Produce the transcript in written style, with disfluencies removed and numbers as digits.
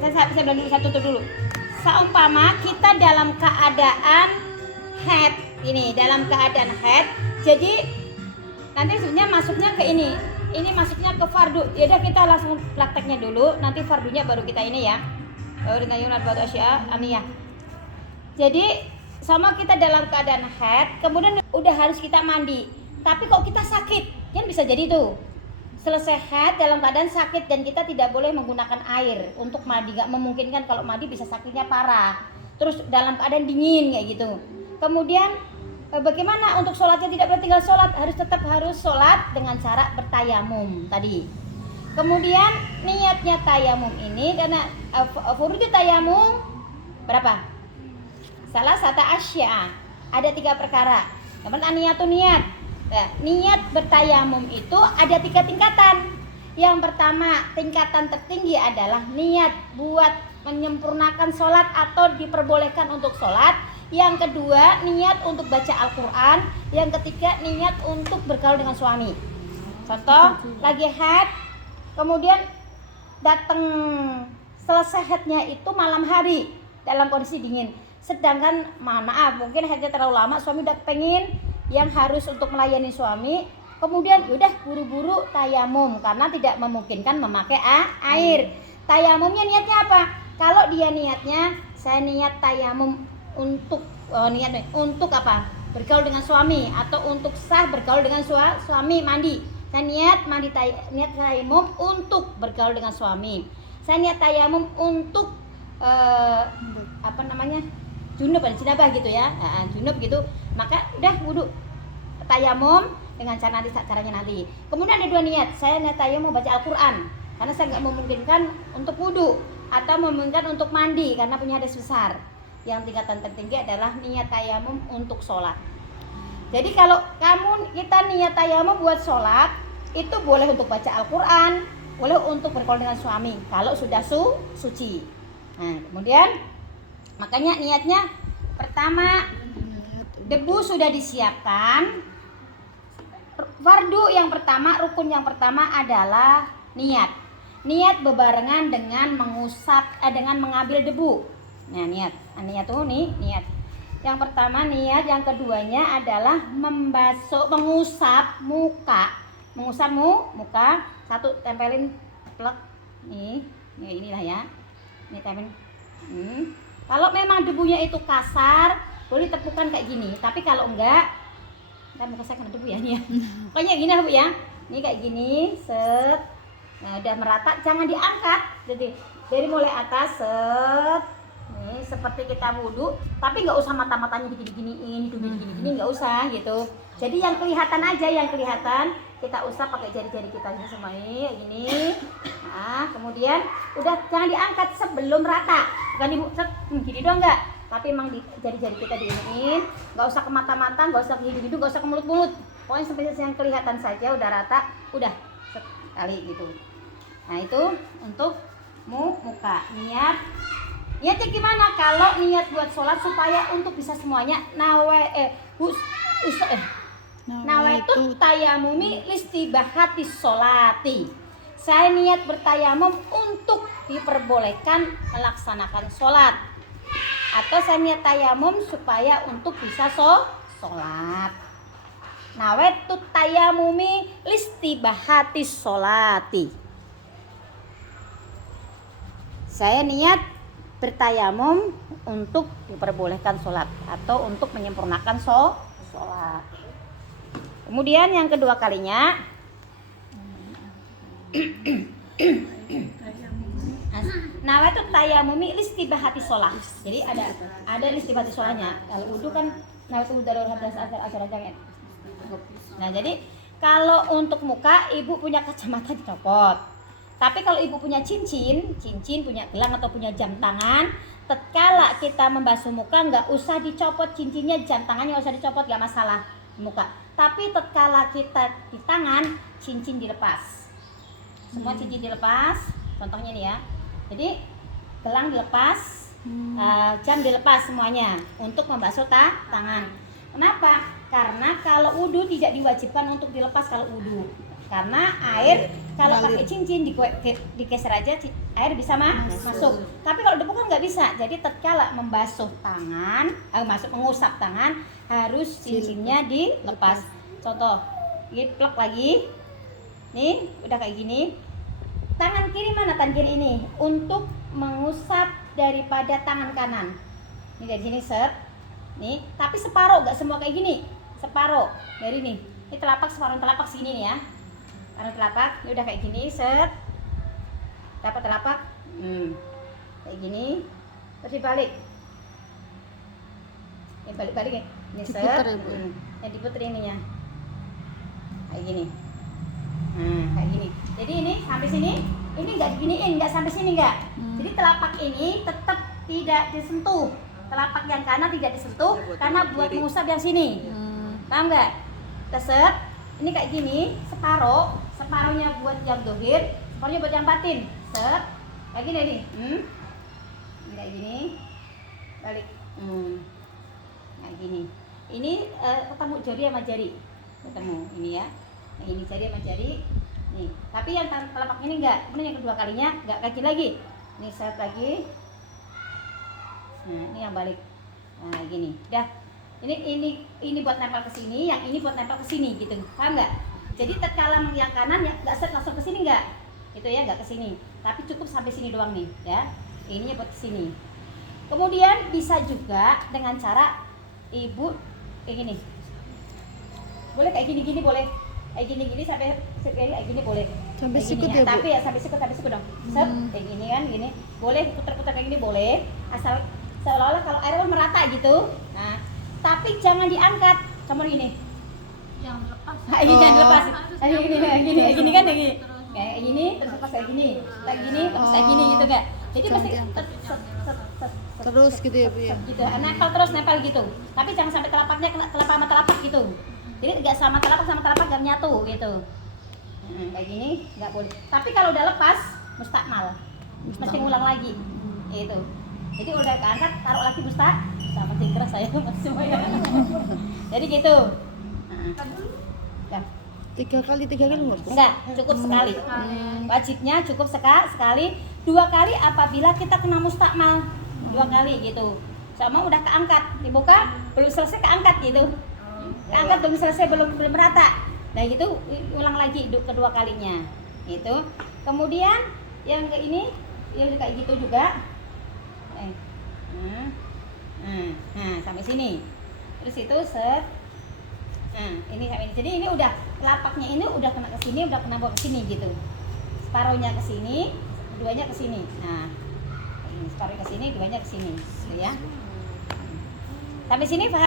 Saya bilang dulu, saya tutup dulu. Seumpama kita dalam keadaan head, ini dalam keadaan head, jadi nanti sebenarnya masuknya ke ini masuknya ke fardu. Ya udah kita langsung prakteknya dulu, nanti fardunya baru kita ini ya. Dengan yunat batu asya aniyah. Jadi sama kita dalam keadaan head, kemudian udah harus kita mandi. Tapi kok kita sakit, kan bisa jadi tuh. Selesai head dalam keadaan sakit dan kita tidak boleh menggunakan air untuk mandi, nggak memungkinkan. Kalau mandi bisa sakitnya parah. Terus dalam keadaan dingin kayak gitu. Kemudian bagaimana untuk sholatnya? Tidak boleh tinggal sholat, tetap harus sholat dengan cara bertayamum tadi. Kemudian niatnya tayamum ini karena furud tayamum berapa? Salah satu asya, ada 3 perkara. Kemudian niatun niat. Nah, niat bertayamum itu ada 3 tingkatan. Yang pertama, tingkatan tertinggi adalah niat buat menyempurnakan sholat atau diperbolehkan untuk sholat. Yang kedua, niat untuk baca Al-Quran. Yang ketiga, niat untuk bergaul dengan suami. Contoh, lagi haid, kemudian datang selesai haidnya itu malam hari dalam kondisi dingin. Sedangkan maaf, mungkin haidnya terlalu lama, suami udah pengen yang harus untuk melayani suami, kemudian udah buru-buru tayamum karena tidak memungkinkan memakai air. Tayamumnya niatnya apa? Kalau dia niatnya saya niat tayamum untuk untuk apa? Bergaul dengan suami atau untuk sah bergaul dengan suami, mandi. Saya niat niat tayamum untuk bergaul dengan suami. Saya niat tayamum untuk junub dan jinabah gitu ya, junub gitu, maka udah wudu tayamum dengan caranya nanti. Kemudian ada 2 niat, saya niat tayamum baca Al-Quran karena saya nggak memungkinkan untuk wudu atau memungkinkan untuk mandi karena punya hadas besar. Yang tingkatan tertinggi adalah niat tayamum untuk sholat. Jadi kalau kita niat tayamum buat sholat, itu boleh untuk baca Al-Quran, boleh untuk bergaul dengan suami kalau sudah suci. Nah, kemudian makanya niatnya pertama, debu sudah disiapkan. Fardu yang pertama, rukun yang pertama adalah niat. Niat bebarengan dengan dengan mengambil debu. Nah, niat tuh niat. Yang pertama niat, yang keduanya adalah mengusap muka. Mengusap muka, satu tempelin plek. Inilah ya. Ini tempelin. Kalau memang debunya itu kasar, boleh tepukan kayak gini. Tapi kalau enggak, kan muka saya kena debu ya nih ya. Pokoknya gini Bu ya. Ini kayak gini, set. Nah, udah merata, jangan diangkat. Jadi dari mulai atas, set. Nih, seperti kita wudu, tapi nggak usah mata-matanya digini-giniin, hidungnya digini-gini, nggak usah gitu. Jadi yang kelihatan aja, kita usap pakai jari-jari kita semua ini. Nah, kemudian udah jangan diangkat sebelum rata. Bukan gini doang enggak, tapi emang di jari-jari kita diinin, nggak usah ke mata-mata, nggak usah ke hidung-hidung, nggak usah ke mulut-mulut. Pokoknya sampai yang kelihatan saja udah rata, udah sekali gitu. Nah, itu untuk muka. Niatnya gimana? Kalau niat buat sholat supaya untuk bisa semuanya nawaitu tayamumi listibahati sholati. Saya niat bertayamum untuk diperbolehkan melaksanakan sholat. Atau saya niat tayamum supaya untuk bisa sholat. Nawaitu tayamumi listibahati sholati. Saya niat bertayamum untuk diperbolehkan sholat atau untuk menyempurnakan sholat. Kemudian yang kedua kalinya nawaitu tayamumi listibahati sholat. Jadi ada listibahati sholatnya. Kalau wudu kan nawaitu darul hadas ajar. Nah, jadi kalau untuk muka, ibu punya kacamata dicopot. Tapi kalau ibu punya cincin, punya gelang atau punya jam tangan, tatkala kita membasuh muka nggak usah dicopot cincinnya, jam tangannya nggak usah dicopot, nggak masalah muka. Tapi tatkala kita di tangan, cincin dilepas. Semua cincin dilepas. Contohnya nih ya. Jadi gelang dilepas, jam dilepas semuanya untuk membasuh tangan. Kenapa? Karena kalau wudu tidak diwajibkan untuk dilepas kalau wudu. Karena air kalau pakai cincin digeser aja air bisa masuk. Tapi kalau debu kan nggak bisa. Jadi tatkala membasuh tangan, mengusap tangan, harus cincinnya dilepas. Contoh, ini plek lagi. Nih, udah kayak gini. Tangan kiri mana? Tangan kiri ini untuk mengusap daripada tangan kanan. Ini dari sini set. Nih, tapi separuh, nggak semua kayak gini. Separuh dari ini. Ini telapak, separuh telapak sini nih ya. Karena telapak, ini udah kayak gini, set. Dapat telapak, kayak gini. Terus dibalik. Ini balik-balik nih. Ini set. Yang diputer ininya. Kayak gini. Nah, kayak gini. Jadi ini sampai sini, ini nggak diginiin, nggak sampai sini nggak. Jadi telapak ini tetap tidak disentuh. Telapak yang kanan tidak disentuh karena buat mengusap yang sini. Paham nggak? Teset, ini kayak gini, separuhnya buat yang dohir, separuhnya buat yang batin. Set, kayak gini nih. Ini kayak gini, balik. Kayak gini. Ini ketemu jari sama jari, ketemu ini ya. Nah, ini jari sama jari. Nih, tapi yang telapak ini enggak. Kemudian yang kedua kalinya enggak kaki lagi. Ini set lagi. Nah, ini yang balik. Nah, gini. Dah. Ini buat nempel ke sini, yang ini buat nempel ke sini gitu. Paham enggak? Jadi tatkala yang kanan ya enggak set langsung ke sini enggak. Itu ya enggak ke sini. Tapi cukup sampai sini doang nih, ya. Ininya buat ke sini. Kemudian bisa juga dengan cara ibu kayak gini. Boleh kayak gini-gini boleh. Kayak gini-gini sampai kayak gini boleh. Sampai kayak sikut gini, ya, Bu? Tapi ya sampai sikut dong. Set, kayak gini kan, gini. Boleh putar-putar kayak gini boleh. Asal seolah-olah kalau airnya merata gitu. Nah, tapi jangan diangkat. Kamu gini. Jangan lepas. Ini jangan dilepas. Kayak gini kan, kayak gini. Kayak gini, terus lepas kayak gini. Kayak gini, lepas kayak gini gitu enggak? Jadi Jangan mesti diangkat. set, Terus gitu ya, Bu ya? gitu. Nempel gitu. Tapi jangan sampai telapaknya kena telapak sama telapak gitu. Jadi nggak sama telapak nggak nyatu gitu. Kayak gini nggak boleh. Tapi kalau udah lepas mustakmal, mesti ngulang lagi. Gitu. Jadi udah keangkat, taruh lagi sama tingkir saya masih semuanya. Jadi gitu. Ya. 3 kali nggak, Bu? Enggak, cukup sekali. Wajibnya cukup sekali. 2 kali apabila kita kena mustakmal. 2 kali gitu. Sama udah keangkat, dibuka belum selesai keangkat gitu. Keangkat belum selesai belum merata. Nah gitu ulang lagi kedua kalinya. Gitu. Kemudian yang ke ini yang kayak gitu juga. Nah, sampai sini. Terus itu set. Nah, ini sampai ini. Jadi ini udah telapaknya ini udah kena ke sini, udah kena bawa ke sini gitu. Separuhnya ke sini, keduanya ke sini. Nah, ini separuh ke sini, keduanya ke sini, gitu ya. Sampai sini paham?